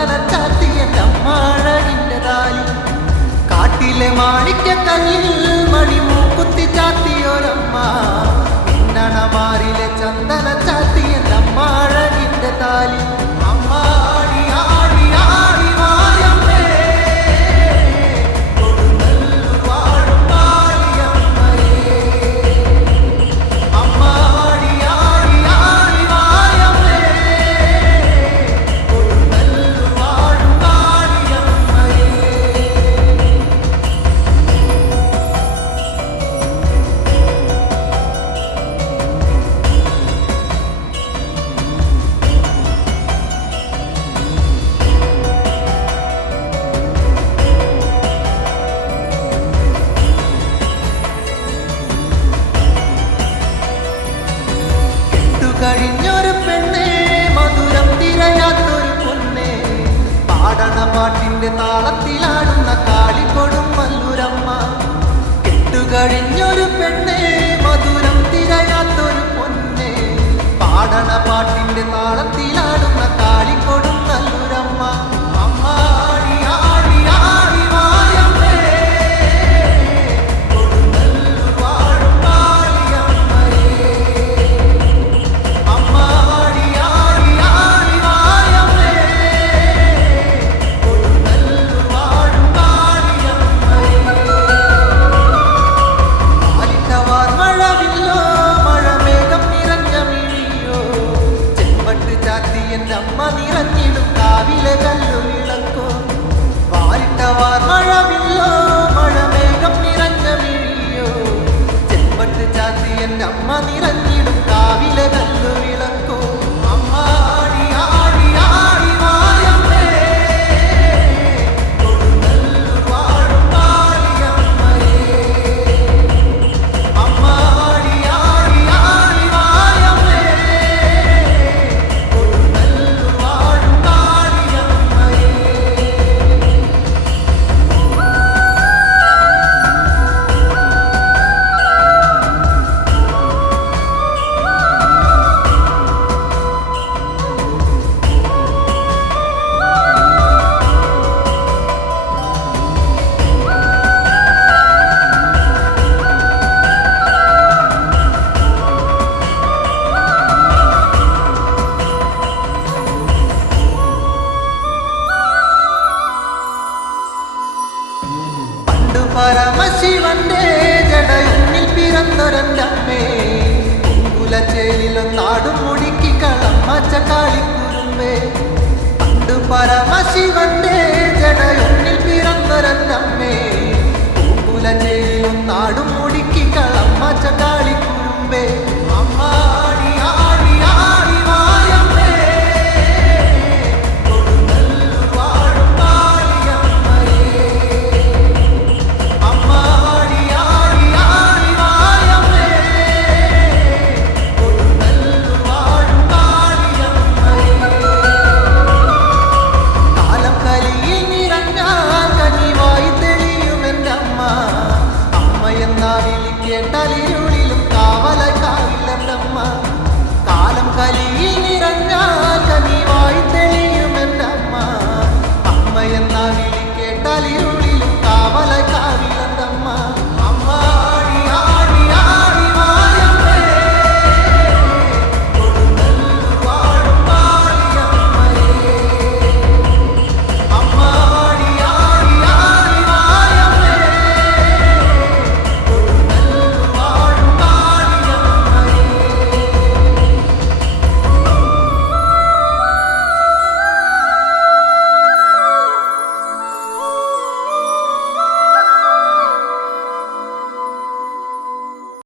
ചന്ദന ചാത്തിയ അമ്മഴകിന്റെ താലി കാട്ടിലെ മാണിക്കക്കല്ലിൽ മണിമൂക്കുത്തി ചാത്തിയൊരമ്മ പിന്നണമാറിലെ ചന്ദന ചാത്തിയ അമ്മഴകിന്റെ താലി കഴിഞ്ഞൊരു പെണ്ണേ മധുരം തിരയാത്തൊരു പൊന്നേ പാടണ പാട്ടിന്റെ താളത്തിലാടുന്ന കാളിക്കൊടും മല്ലൂരമ്മ കെട്ടുകഴിഞ്ഞൊരു പെണ്ണേ മധുരം തിരയാത്തൊരു പൊന്നേ പാടണ പാട്ടിന്റെ താളത്തിലാടുന്ന കാളിക്കൊടും മല്ലൂരമ്മ അമ്മ നിറഞ്ഞിടും കാവിലെ കല്ലു വിളക്കോ വാരിട്ടവാർ മഴവില്ലോ മഴമേഘം നിറഞ്ഞ മിഴിയോ ചെമ്പട്ട് ചാത്തി എൻ്റെ അമ്മ നിറഞ്ഞിടും കാവിലെ കല്ലു വിളക്കോ അമ്മ ആടി ആടി ആടി വായമ്മേ കൊടുങ്ങല്ലൂർ വാഴും കാളിയമ്മയേ അമ്മ ആടി ആടി ആടി വായമ്മേ പരമശിവന്റെ ജടയുന്നിൽ പിറന്നൊരമ്മേ കുലച്ചേരിലൊന്നാടും മുടിക്കി കളമ്മച്ച കാളിക്കുരുമ്പേ പണ്ട് പരമശിവന്റെ ജടയുന്നിൽ പിറന്നൊരമ്മേ കുലച്ചേരിലൊന്നാടും മുടിക്കി കളമ്മച്ച കാളിക്കുരുമ്പേ